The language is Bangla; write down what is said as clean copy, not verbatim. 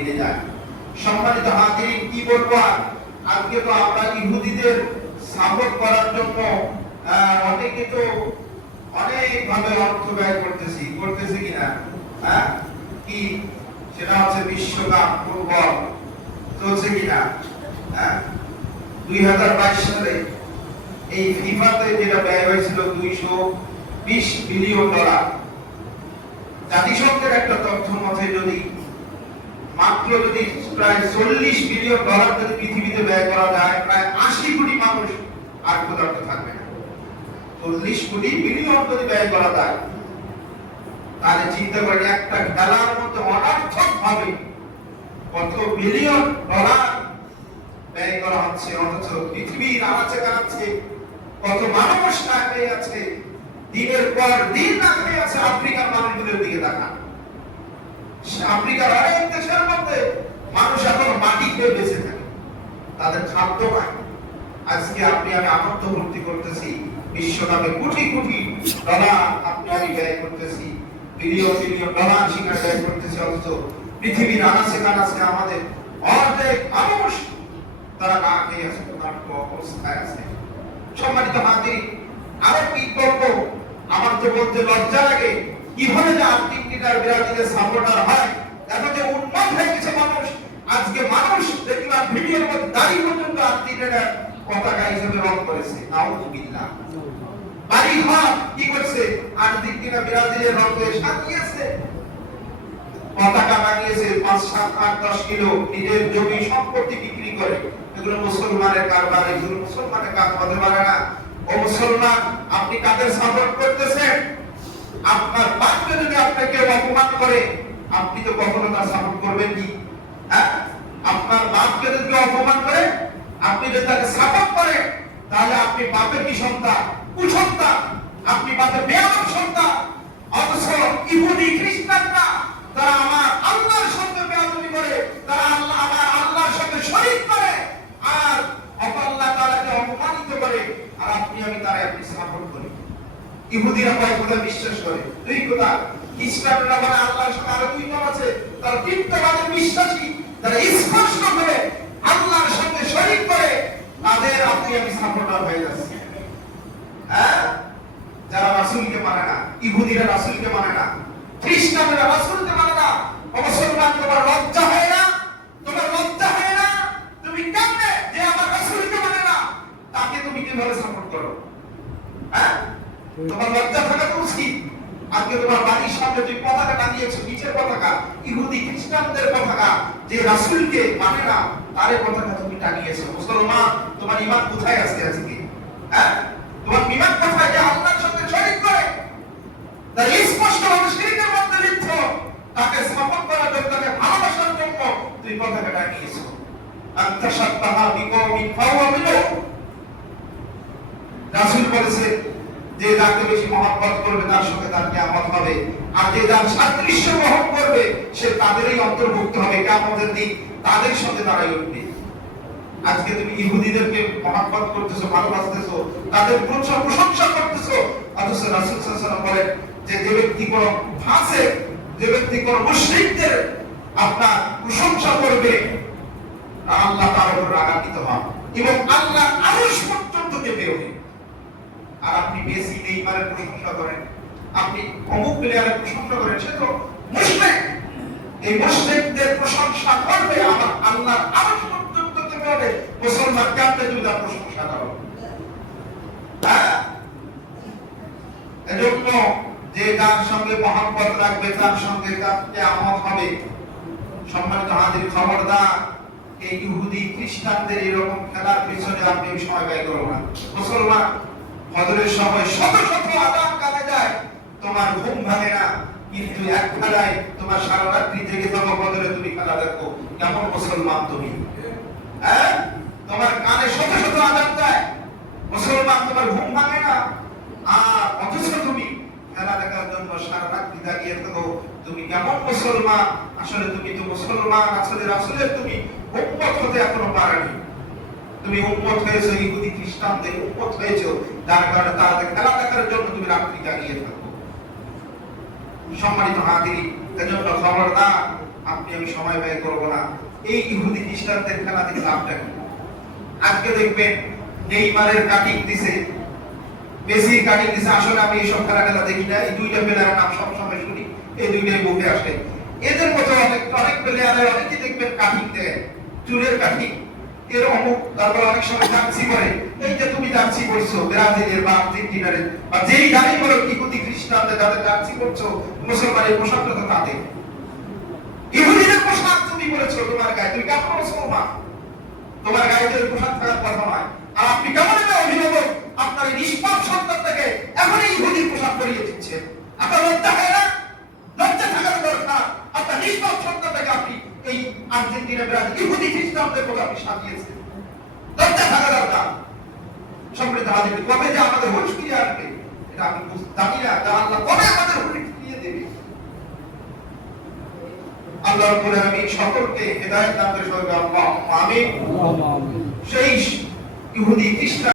মিলে যায়। সম্মানিত হাজিরিন, কি বলবো আর, আজকে তো আমরা ইহুদিদের সাপোর্ট করার জন্য অনেকে তো অনেকভাবে অর্থ ব্যয় করতেছে কিনা, হ্যাঁ, কি সেটা হচ্ছে বিশ্বকাপ ফুটবল চলছে কিনা, হ্যাঁ, 2022 সালে এই ফিফাতে যেটা ব্যয় হয়েছিল $220 বিলিয়ন। জাতিসংঘের একটা তথ্য মতে যদি প্রায় $40 বিলিয়ন যদি পৃথিবীতে ব্যয় করা যায়, প্রায় 80 কোটি মানুষ আর ক্ষুধার্ত থাকবে না। 40 বিলিয়ন যদি ব্যয় করা যায়, তাহলে চিন্তা করেন একটা খেলার মধ্যে অনর্থক ভাবে কত বিলিয়ন ডলার ব্যয় করা হচ্ছে, অথচ পৃথিবীর আনাচে কানাচে কত মানুষ না খেয়ে আছে, দিনের পর দিন না খেয়ে আছে। আফ্রিকার মানুষগুলোর দিকে তাকান, আফ্রিকার অনেক দেশের মধ্যে মানুষ এখন মাটি খেয়ে বেঁচে থাকে, তাদের খাদ্য নাই। আজকে আপনি আমি আনন্দ ভর্তি করতেছি, বিশ্বকাপে কোটি কোটি ডলার আপনি আমি ব্যয় করতেছি, বিলিয়ন বিলিয়ন ডলার সেখানে ব্যয় করতেছি, অথচ পৃথিবীর আনাচে কানাচে আমাদের অর্ধেক মানুষ তারা না খেয়ে আছে, অবস্থায় আছে। সম্মানিত হাজিরিন, আরো কি করবো, আমার তো বলতে লজ্জা লাগে, কিভাবে যে আর্জেন্টিনার ব্রাজিলের সাপোর্টার হয়, দেখো যে উন্মাদ হয়ে গেছে মানুষ। আজকে মানুষ দেখলাম ভিডিওর মধ্যে দাঁড়িয়ে পর্যন্ত আর্জেন্টিনার পতাকা হিসেবে রং করেছে। নাউযুবিল্লাহ, বাড়ি ঘর কি করছে, আর্জেন্টিনা ব্রাজিলের রং দিয়ে সাজিয়েছে, পতাকা বানিয়েছে, 5, 7, 8, 10 কিলো নিজের জমি সম্পত্তি বিক্রি করে। এগুলো মুসলমানের কারবার, এগুলো মুসলমানের কাজ হতে পারে না। ও মুসলমান, আপনি কাদের সাপোর্ট করতেছেন? আপনার বাপকে যদি আপনাকে অপমান করে, আপনি তো কখনো তার সাপোর্ট করবেন কি? হ্যাঁ, আপনার বাপকে যদি অপমান করে, আপনি যদি তাকে সাপোর্ট করেন, তাহলে আপনি বাপের কি সন্তান? কুসন্তান। আপনি বাপের বেয়াদব সন্তান। অথচ ইহুদি খ্রিস্টানরা তারা আমার আল্লাহর সঙ্গে বেয়াদবি করে, তারা আমার আল্লাহর সঙ্গে শরীক করে, আর আল্লাহ তাআলাকে অপমানিত করে, আর আপনি আমি তারা আপনি সাপোর্ট করি। ইহুদিরা কয় কথা বিশ্বাস করে, দুই কথা। খ্রিস্টানরা মানে আল্লাহর সঙ্গে আরো দুই নাম আছে, তারা তিনটাবাদে বিশ্বাসী, তারা স্পষ্ট করে আল্লাহর সঙ্গে শরীক করে, তাদের আপনি আমি সাপোর্টার হয়ে যাচ্ছে। হ্যাঁ, যারা রাসূলকে মানে না, ইহুদিরা রাসূলকে মানে না, খ্রিস্টানরা রাসূলকে মানে না। মুসলমান, তোমার লজ্জা হয় না? তোমার লজ্জা হয় না? তুমি কেমনে যে আমার রাসূলকে মানে না, তাকে তুমি কিভাবে সাপোর্ট করো? হ্যাঁ, তোমার লজ্জা থাকা উচিত। আজকে তোমার বাড়ির সামনে যে পতাকা টানিয়েছো, নিচের পতাকা ইহুদি খ্রিস্টানদের পতাকা, যে রাসূলকে মানে না তার পতাকা তুমি টানিয়েছো। মুসলমান, তোমার ঈমান কোথায় আছে আজকে? হ্যাঁ, তোমার ঈমান কোথায়? যে আল্লাহর সঙ্গে শরীক করে, তার স্পষ্ট ভাবে শিরকের মধ্যে লিপ্ত, তাকে সাপোর্ট করার জন্য, তাকে ভালোবাসার জন্য তুমি পতাকা টানিয়েছো। আনতা শাব্বাহা বিকওমিন ফাহুয়া মিনহুম। রাসূল বলেছে, যে যাকে বেশি মহব্বত করবে তার সঙ্গে তার কিয়ামত হবে, আর যে যার সাদৃশ্য গ্রহণ করবে সে তাদেরই অন্তর্ভুক্ত হবে। কিয়ামতের দিন তাদের সঙ্গে তারাই উঠবে। আজকে তুমি ইহুদিদেরকে মহব্বত করতেছো, ভালোবাসতেছো, তাদের প্রশংসা করতেছো, অথচ রাসূল সাল্লাল্লাহু আলাইহি ওয়াসাল্লাম বলেন যে যে ব্যক্তি কোন ফাসিক, যে ব্যক্তি কোন মুশরিকদের আপনার প্রশংসা করবে, আল্লাহ তার উপর রাগান্বিত হন এবং আল্লাহ আরশ পর্যন্ত কেঁপে ওঠে। আর আপনি মেসি নেইমারের প্রশংসা করেন, আপনি অমুক প্লেয়ারের প্রশংসা করেন, সে তো মুশরিক। এই মুশরিকদের প্রশংসা করবে আমার আল্লাহ আরশ পর্যন্ত কেঁপে ওঠে। মুসলমান কেমনে তুমি তার প্রশংসা করো? হ্যাঁ, এজন্য যে যার সঙ্গে মহব্বত রাখবে তার সঙ্গে তার কিয়ামত হবে। সম্মানিত হাজির, খবরদার এই ইহুদি খ্রিস্টানদের এরকম খেলার পিছনে আপনি সময় ব্যয় করো না। মুসলমান, ফজরের সময় শত শত আযান কাজে যায়, তোমার ঘুম ভাঙে না, কিন্তু এক খেলায় তোমার সারা রাত্রি জেগে থাকো, ফজরে তুমি খেলা দেখো। কেমন মুসলমান তুমি? হ্যাঁ, তোমার কানে শত শত আযান যায়, মুসলমান, তোমার ঘুম ভাঙে না, আর অথচ তুমি খেলা দেখার জন্য সারা রাত্রি দাঁড়িয়ে থাকো। তুমি কেমন মুসলমান? আসলে তুমি তো মুসলমান, আসলে রাসূলের তুমি উম্মত হতে এখনো পারোনি। তুমি উম্মত হয়েছো ইহুদি খ্রিস্টানদের উম্মত হয়েছো, যার কারণে তাদের খেলা দেখার জন্য তুমি রাত্রি জাগিয়ে থাকো। সম্মানিত হাজিরিন, এজন্য খবরদার আপনি আমি সময় ব্যয় করবো না। এই ইহুদি খ্রিস্টানদের খেলা থেকে লাভটা কি? আজকে দেখবেন নেইমারের কাটিং দিছে, মেসির কাটিং দিছে। আসলে আমি এইসব খেলা দেখি না, এই দুইটা প্লেয়ারের নাম সবসময় শুনি, এই দুইটাই মুখে আসে। এদের মতো অনেক প্লেয়ারের অনেকেই দেখবেন কাটিং দেয়, চুলের কাটিং এর অমুক, তারপর অনেক সময় জার্সি করে। এই যে তুমি জার্সি করছো ব্রাজিলের বা আর্জেন্টিনার বা যেই গাড়ি বলো ইহুদি খ্রিস্টানদের যাদের জার্সি করছো, মুসলমানের পোশাক তো তাদের। ইহুদিদের পোশাক তুমি বলেছো তোমার গায়ে, তুমি কেমন মুসলমান? তোমার গায়ে যে পোশাক থাকার কথা নয়। আর আপনি কেমন একটা অভিভাবক আপনার এই নিষ্পাপ সন্তানটাকে এখন এই ইহুদির পোশাক পরিয়ে দিচ্ছে? আপনার লজ্জা হয় না? লজ্জা থাকার দরকার। আপনার নিষ্পাপ সন্তানটাকে আপনি এই আর্জেন্টিনা ব্রাজিল ইহুদি খ্রিস্টানদের মতো আপনি সাজিয়েছেন, লজ্জা থাকা দরকার। সম্প্রীত হাজির, কবে যে আমাদের হুঁশ ফিরে আসবে এটা আমি জানি না, আল্লাহ কবে আমাদের হুঁশ ফিরিয়ে দেবে। আল্লাহ রাব্বুল আলামিন সকলকে হেদায়েত দান করে সবাইকে আল্লাহুম্মা আমিন। সেই ইহুদি খ্রিস্টান